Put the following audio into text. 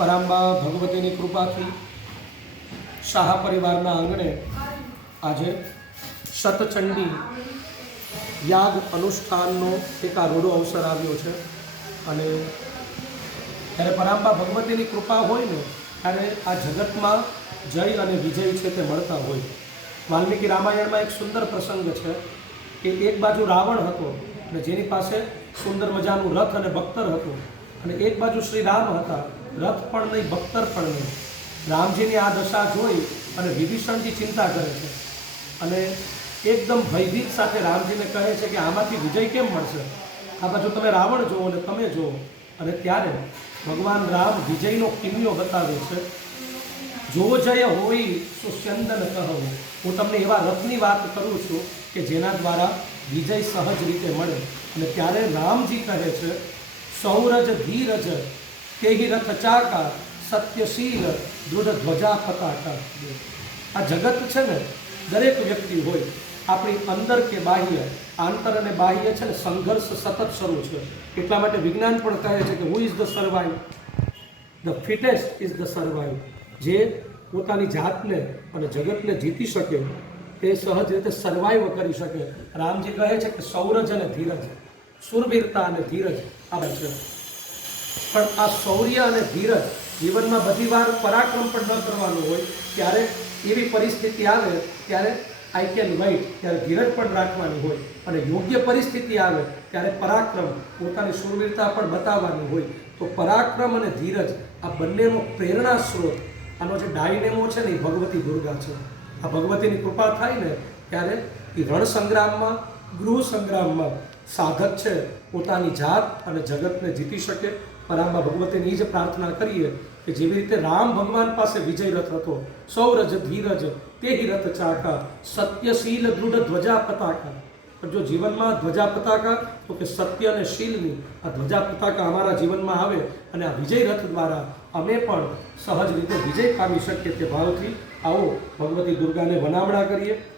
પરાંબા ભગવતીની કૃપાથી શાહ પરિવારના આંગણે આજે શતચંડી યાગ અનુષ્ઠાનનો એક આ રૂડો અવસર આવ્યો છે અને ત્યારે પરાંબા ભગવતીની કૃપા હોય ને ત્યારે આ જગતમાં જય અને વિજય છે તે મળતા હોય. વાલ્મીકી રામાયણમાં એક સુંદર પ્રસંગ છે કે એક બાજુ રાવણ હતો અને જેની પાસે સુંદર મજાનું રથ અને બખ્તર હતું અને એક બાજુ શ્રી રામ હતા, રથ પણ નહીં બખ્તર પણ નહીં. રામજીની આ દશા જોઈ અને વિભીષણજી ચિંતા કરે છે અને એકદમ ભયભીત સાથે રામજીને કહે છે કે આમાંથી વિજય કેમ મળશે, આ બાજુ તમે રાવણ જુઓ અને તમે જુઓ. અને ત્યારે ભગવાન રામ વિજયનો કિમિયો બતાવે છે. જો જય હોય સુસ્યંદન કહો, હું તમને એવા રથની વાત કરું છું કે જેના દ્વારા વિજય સહજ રીતે મળે. અને ત્યારે રામજી કહે છે સૌરજ ધીરજ તેહી રથ ચાકા સત્યશીલ દૃઢ ધ્વજા પતાકા. આ જગત છે ને દરેક વ્યક્તિ હોય, આપણી અંદર કે બાહ્ય, આંતર અને બાહ્ય છે ને સંઘર્ષ સતત શરૂ છે. એટલા માટે વિજ્ઞાન પણ કહે છે કે who is the survive, the fittest is the survive. જે પોતાની જાતને અને જગતને જીતી શકે તે સહજ રીતે સર્વાઈવ કરી શકે. રામજી કહે છે કે સૌરજ અને ધીરજ, સુરવીરતા અને ધીરજ આવે છે. પણ આ શૌર્ય અને ધીરજ જીવનમાં બધી વાર પરાક્રમ પણ ન કરવાનું હોય. ત્યારે એવી પરિસ્થિતિ આવે ત્યારે આઈ કેન વેઇટ, ત્યારે ધીરજ પણ રાખવાની હોય. અને યોગ્ય પરિસ્થિતિ આવે ત્યારે પરાક્રમ, પોતાની શૂરવીરતા પણ બતાવવાની હોય. તો પરાક્રમ અને ધીરજ આ બંનેનો પ્રેરણા સ્ત્રોત, આનો જે ડાયનેમો છે ને એ ભગવતી દુર્ગા છે. આ ભગવતીની કૃપા થાય ને ત્યારે એ રણ સંગ્રામમાં, ગૃહ સંગ્રામમાં સાધક છે પોતાની જાત અને જગતને જીતી શકે. પરાંબા ભગવતીની જ પ્રાર્થના કરીએ કે જેવી રીતે રામ ભગવાન પાસે વિજય રથ હતો, સૌરજ ધીરજ તેહી રથ ચાકા સત્યશીલ દૃઢ ધ્વજા પતાકા. પણ જો જીવનમાં ધ્વજા પતાકા તો કે સત્ય અને શીલની આ ધ્વજા પતાકા અમારા જીવનમાં આવે અને આ વિજય રથ દ્વારા અમે પણ સહજ રીતે વિજય પામી શકીએ તે ભાવથી આવો ભગવતી દુર્ગાને વનામણા કરીએ.